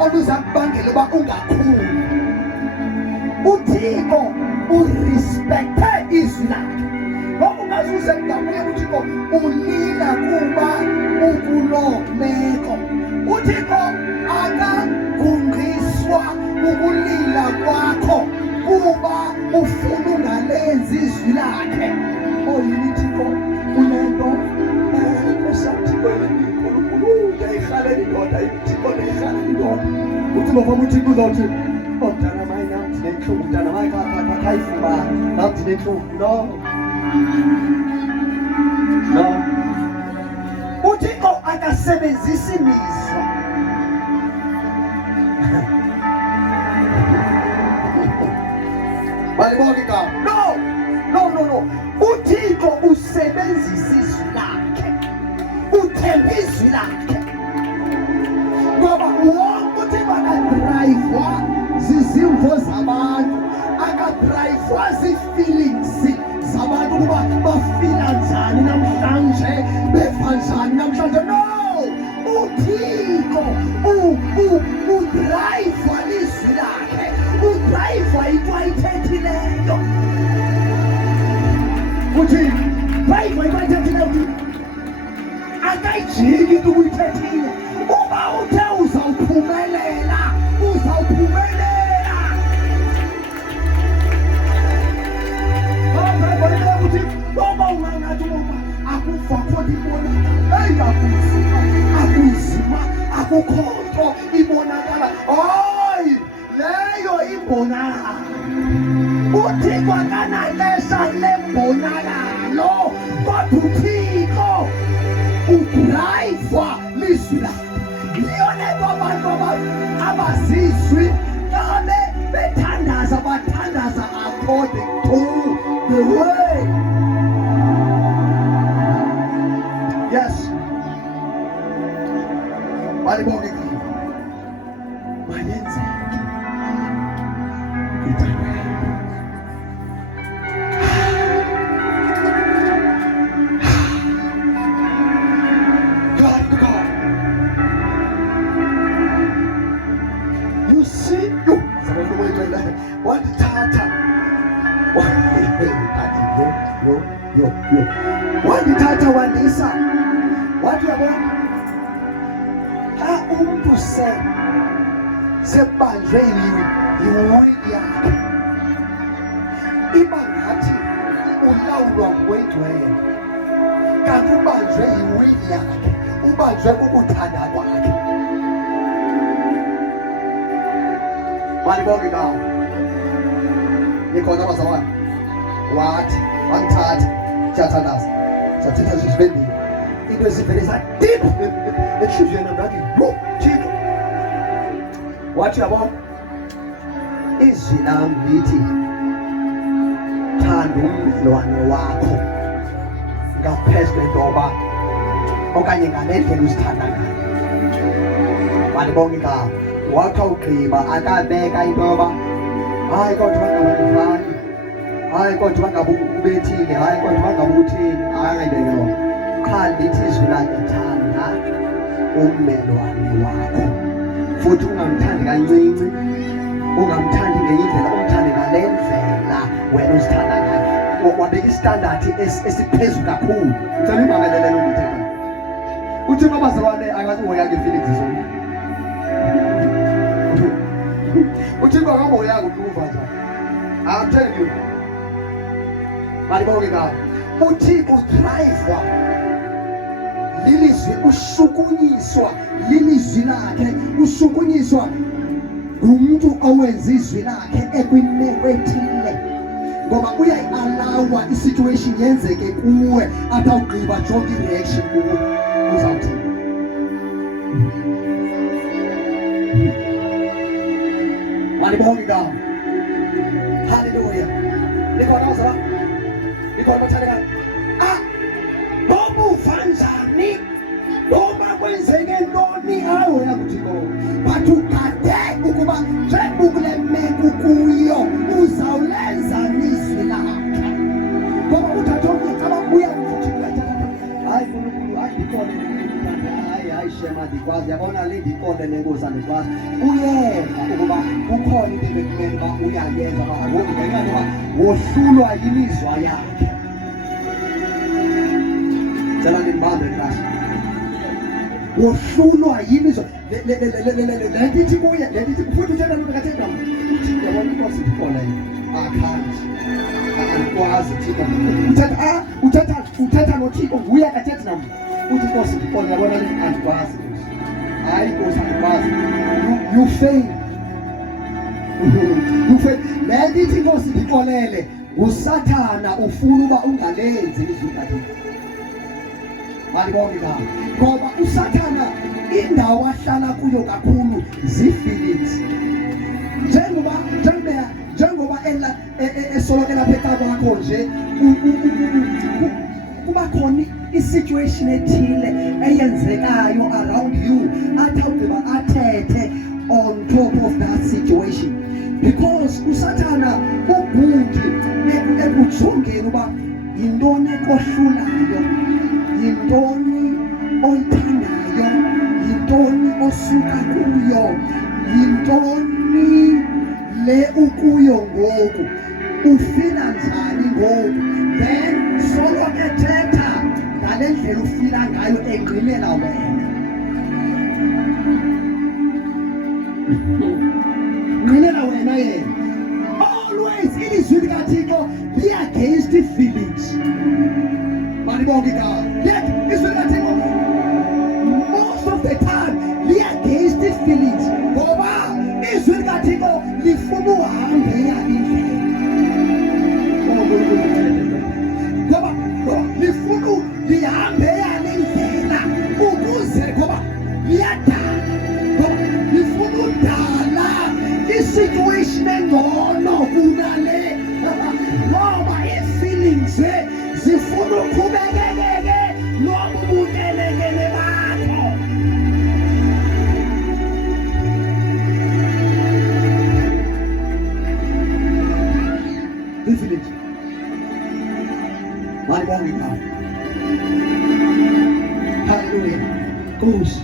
oluza kubangela uba ungakhuli. uThixo urespecte izwi lakhe. Ngoba ungazuze ngakuye uThixo ulila kuba ukuloo meko. uThixo akagungqiswa ukulila kwakho kuba ufuna ungalenzi izwi lakhe. Yini Thixo unento usathixo enkulunkulu uyayirhalela indoda uThixo uyayirhalela indoda. uthi ngoba uThixo uzothi mntana mayi nam ndinentlungu mntana mayi khayifumana nam ndinentlungu. No uThixo akasebenzisi mizwa. Balibona igama? No uThixo usebenzisa izwi lakhe, uthemba izwi lakhe. Ngoba wonke uThixo akadrayivwa zizimvo zabantu, akadrayivwa zii-feelings zabantu ukuba bafila njani namhlanje, beva njani namhlanje. No, uThixo udrayivwa lizwi lakhe, udrayivwa into ayithethileyo. uthi drayiva into ayithethileyo akayijiki into uyithethile. Uba uthe uzawuphumelela, uzawuphumelela. Uthi noma ungangathi uba akufa khona ibonakala, akunzima, akukho nto ibonakala. Hayi, leyo imbonakala. uThixo akanalesa lembonakalo, kodwa uThixo udrayivwa lizwi lakhe. Yiyo lento abantu abazizwi babe bethandaza, bathandaza according to the way. Yes. Balibona igama. Mayenzeke. You see, wandithatha wandisa wathi yabona xa umntu sebanjwe yiwili yakhe, iba ngathi ulawulwa ngokwencwele. Kanti ubanjwe yiwili yakhe, ubanjwe kukuthanda kwakhe. Balibona igama. Nikhona abazalwane wathi wangithatha siyathandaza, sathetha zizibendile into ezivelisa deep enhliziyweni yami. Ngathi Thixo, wathi yabona izwi lami lithi thanda umdlwane wakho ngaphezu kwentoba okanye ngale ndlela uzithanda ngayo. Balibona igama. Wakha ugqiba akabeka into yoba hayi kodwa bangabafani, hayi kodwa bangabubethile, hayi kodwa bangabuthini. Angayibeke lona. Qha lithi izwi lakhe thanda ummelwane wakho, futhi ungamthandi kancinci, ungamthandi ngenye indlela, umthande ngale ndlela wena uzithanda ngayo. Wabeka istandard esiphezulu kakhulu. Ngicela ungamelele lo mthetho. uThixo abazalwane akazihoyanga i-feelings zomntu. uThixo akahoyanga ukuva nje. I'm telling you. Balibona igama. uThixo udrayivwa lilizwi, ushukunyiswa lilizwi lakhe, ushukunyiswa ngumntu owenza izwi lakhe ekwimeko ethile. Ngoba uyayi-alawa i-situation yenzeke kuwe, atawugqiba jonge i-reaction kuwe. Uzawuthi walibona igama. Haleluya. Likhona abazala, likhona abathandekayo. Noma uva njani, noma kwenzeke ntoni, hayi uyakuthiko, but ukade ukuba njengoba kule meko kuyo uzawulenza izwi lakhe. Ngoba uthatha omnye xa babuya kuthi hayi nkulunkulu, hayi ndikhona, hayi shema andikwazi yabona le ndiqonde nenkosi andikwazi uyeva ukuba ukhona into ebekumele uba uyayenza uba ngoku ngenxa yoba wohlulwa yimizwa yakhe. Cela ndimbambe klasi. Wohlulwa yimizwa le ndithi kuye le ndithi futhi uthetha loo nto katheni nam uthi yabona inkosi ndikhona yini akhanti andikwazi Thixo uthetha noThixo nguye akathethi nam uthi inkosi ndikhona yabona le andikwazi hayi inkosi andikwazi you fail le ndithi inkosi ndixolele nguSathana ufuna uba ungalenzi ilizwi likaThixo. Malibonke ngalo ngoba uSathana indawo ahlala kuyo kakhulu zii-feelings. Njengoba esoloko lapha ekhaya kwakho nje kuba khona i-situation ethile eyenzekayo around you athi awugqiba athethe on top of that situation, because uSathana ubhuti ekujongeni uba yintoni ekohlulayo, yintoni oyithandayo, yintoni osuka kuyo, yintoni le ukuyo ngoku, ufila njani ngoku, then solo ethetha ngale ndlela ufila ngayo engqilela wena. Ngqilela wena yena. Always ilizwi likaThixo li-against feelings. Malibonke ngalo. Ilizwi likaThixo most of the time li-against feelings ngoba izwi likaThixo lifuna uhambe yalindlela. Ngoba lifuna lihambe yalindlela ukuze ngoba liyadala. Ngoba lifuna udala i-situation engcono kunale ngoba ii-feelings zifuna uqhubekekeke nobu bunkelekele bakho. Ii-feelings malibonke ngalo. Hallelujah. Nkosi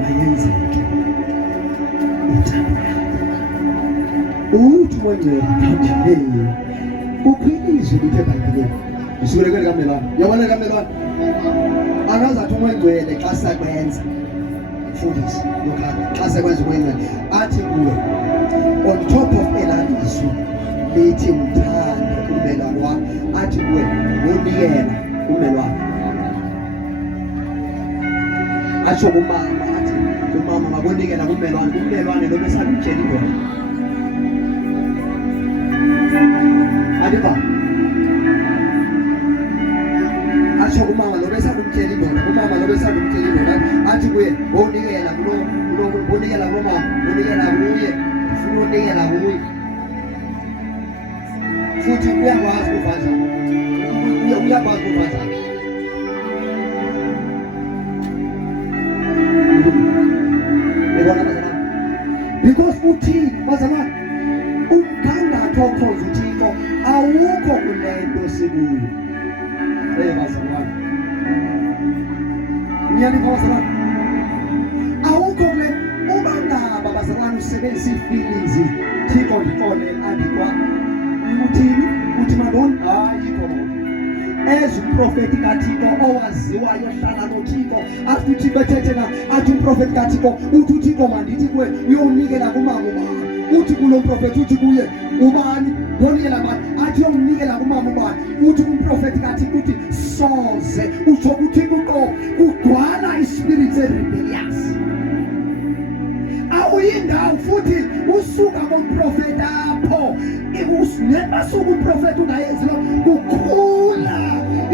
mayenzeke uthi mongcwele hey ukhwilizwe lithe bhayibhelini usukeleke likamelwane yabona likamelwane akazathi umongcwele xa sakwenza mfundisi lokhana xa sakwenza umongcwele athi kuwe on top of elalizwi lithi mthande umelwane wakho athi kuwe wonikela umelwane atsho kumama athi kumama makunikela kumelwane lo besalutshela ingoma adiba atsho kumama lo besalutshela ingoma kumama lo besalutshela ingoma athi kuye wonikela wonikela kumama wonikela kuye ufuna unikela kuye futhi uyakwazi ukuvaza uyakwazi ukuvaza because uthi bazalwane umgangatho okhonza uThixo awukho kule nto sikuyo. Bazalwane ngiyanika bazalwane awukho kule uba ngaba bazalwane usebenzisa ii-feelings Thixo ndixole andikwa uthini uthi mabona ayikho as uprofeti kaThixo owaziwayo hlala noThixo athi uThixo ethethela athi umprofeti kaThixo uthi uThixo mandithi kuwe uyonikela kumama ubani uthi kulo mprofeti uthi kuye ubani wonikela bani athi uyomnikela kumama ubani uthi umprofeti kaThixo uthi soze utsho ukuthi kuqo kugcwala ispirits rebellious awuyindawo futhi usuka komprofeti apho nebasuka umprofeti ungayenzi lo kukhula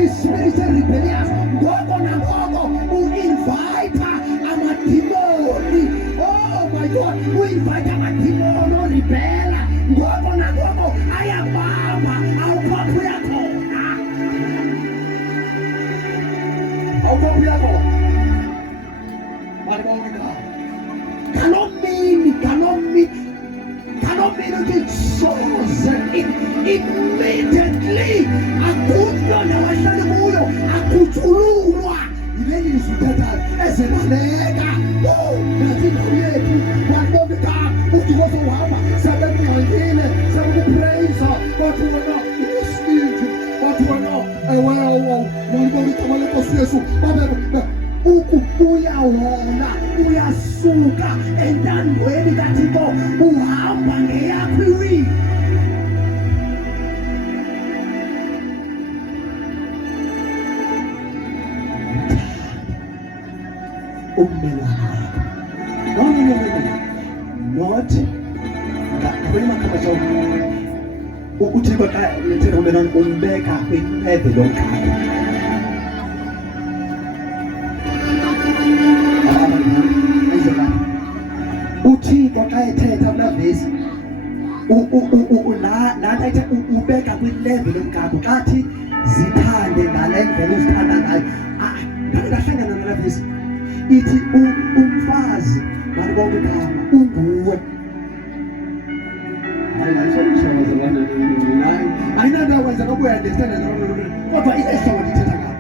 ispirits rebellious ngoko nangoko u-invite amadimoni. Oh my God, u-invite amadimoni oribela ngoko nangoko ayabamba awukhapha uyakhona awukhapha uyakhona. Malibonke ngalo Kalomini uthi soze immediately akutho nawahlale kuyo akutshululwa yile lizwi uthethayo ezibaleka nathi indawo yethu walibonga uthi kozohamba sebemngcwengile sebekuprayisa bathi wena unesintu bathi wena walibonga igama lenkosi Yesu ukubuya wona uyasuka entandweni kaThixo uhamba ngeyakho iwili ummelwane not ngakhuluma kamajo uThixo xa lethela ummelwane umbeka kwi-level yomkhaya uThixo xa ethetha kulavesi nathi ayithe ubeka kwi-level yomkhaya kathi zithande ngale ndlela uzithanda ngayo ngahlangana nalavesi ithi umfazi malibonke igama unguwe ayinanto yakwenza noba uyandestand kodwa ilehlobo lithetha ngalo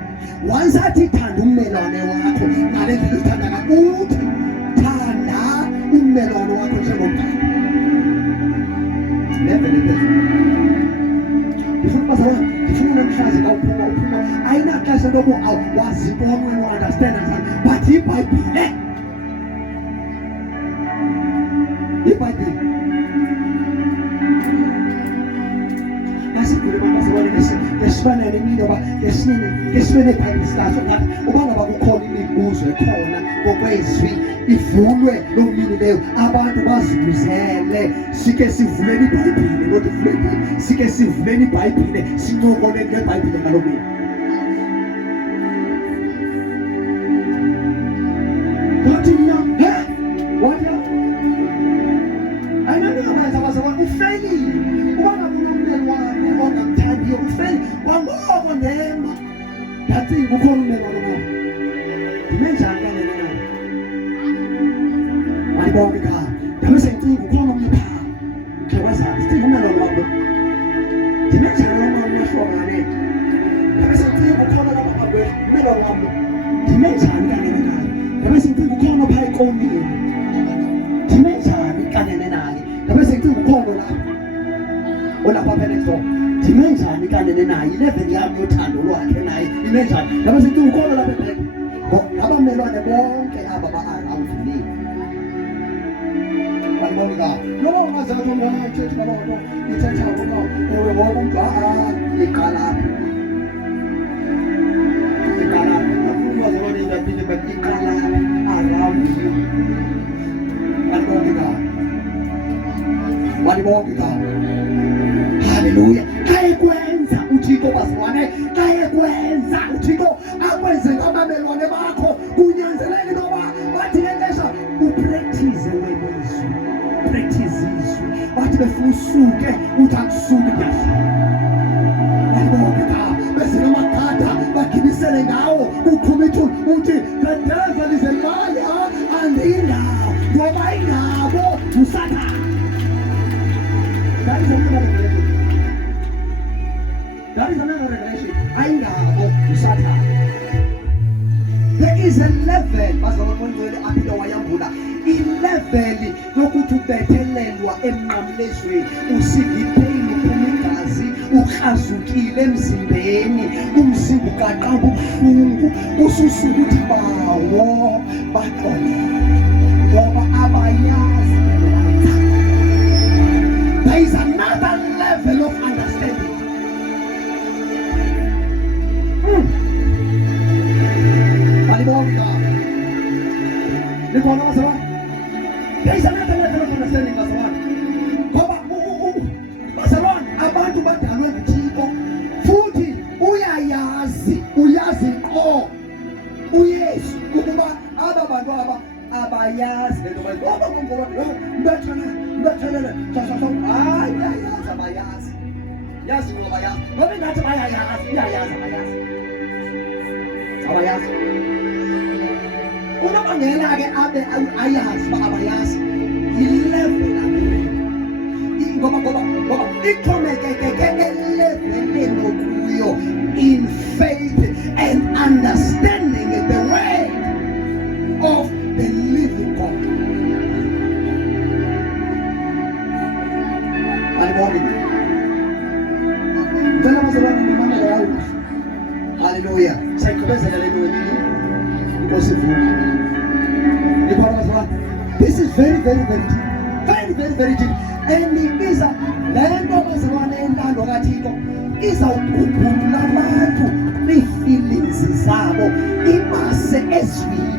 once athi thanda ummelwane wakho ngale ndlela uzithanda ngayo uthi thanda ummelwane wakho njengomkhaya levele phezulu ndifuna bazalwane ndifuna namhlanje xa uphuma ayinaxesha loku wazibona uunderstand but iBhayibhile asikule bazalwane ngesifanele imini oba ngesibene eBhayibhile sikaso ngathi uba ngaba kukhona imibuzo ekhona ngokwezwi ivulwe loo mini leyo abantu bazibuzele sike sivuleni iBhayibhile not ivuleni sike sivuleni iBhayibhile sincokoleni ngeBhayibhile ngaloo mini wathi mna wathi ayinanto bazalwane ufelile uba ngabe unommelwane ongamthandiyo ufeli kwangoko nema ndacinga ukhona ummelwane wam ndime njani kanene nayo malibonke ekhaya ndabe sendicinga ukhona omnye phaa khe wazazi sicinga ummelwane wam ndime njani wamahlobane ndabe sendicinga ukhona lapha phambi ummelwane wam ndime njani kanene nayo ndabe sendicinga ukhona phaa ekomini ndime njani kanene naye ndabe sendicinga ukhona lapha olapha phela ezo ndime njani kanene naye ilevel yami yothando lwakhe naye ime njani ndabe sendicinga ukhona lapha ebheke abammelwane bonke aba ba-around me balibonga noba ungazathi ungathethi naloo ithetha ukuba ewe wonke umntu iqalapho bazalwane ndaphinde but iqalapho around you balibonga walibonga haleluya kayekwenza uThixo bazalwane kayekwenza uThixo akwenze ngabamelwane bakho kunyanzeleke noba bathi ngexesha upractice wemizwi practice izwi bathi befuna usuke uthi akusuke kuyahlala walibonga bese namakhada bagibisele ngawo uphuma ithuna uthi the devil is a liar and indawo ngoba ingabo usathane That is another revelation. Ayingabo uSathane. There is a level bazalwane aphiwa wayambula ilevel yokuthi ubethelelwa emnqamlezweni usivipheni kumigazi ukhazukile emzimbeni umzimba uqaqamba ubuhlungu ususuka uthi bawo baqole ngoba abayazi there is another level of understanding. There is another level of understanding. Bazalwane abantu badalwe nguThixo futhi uyazi qho uYesu ukuba aba bantu abayazi lento ngoba ngoba mbathanele ayazi abayazi yazi ngoba yazi ngoba ngathi iyayazi abayazi uma ngena-ke abe ayazi abayazi ilevel ngoba ixhomekeke eleveleni okuyo in faith and understanding the word Hallelujah. Sayigqibezela le nto inkosi ivuka. This is very, very, very deep. Very, very, very deep. And iza lento bazalwane entando kaThixo izawukhuphula abantu kwiifeelings zabo ibase ezwini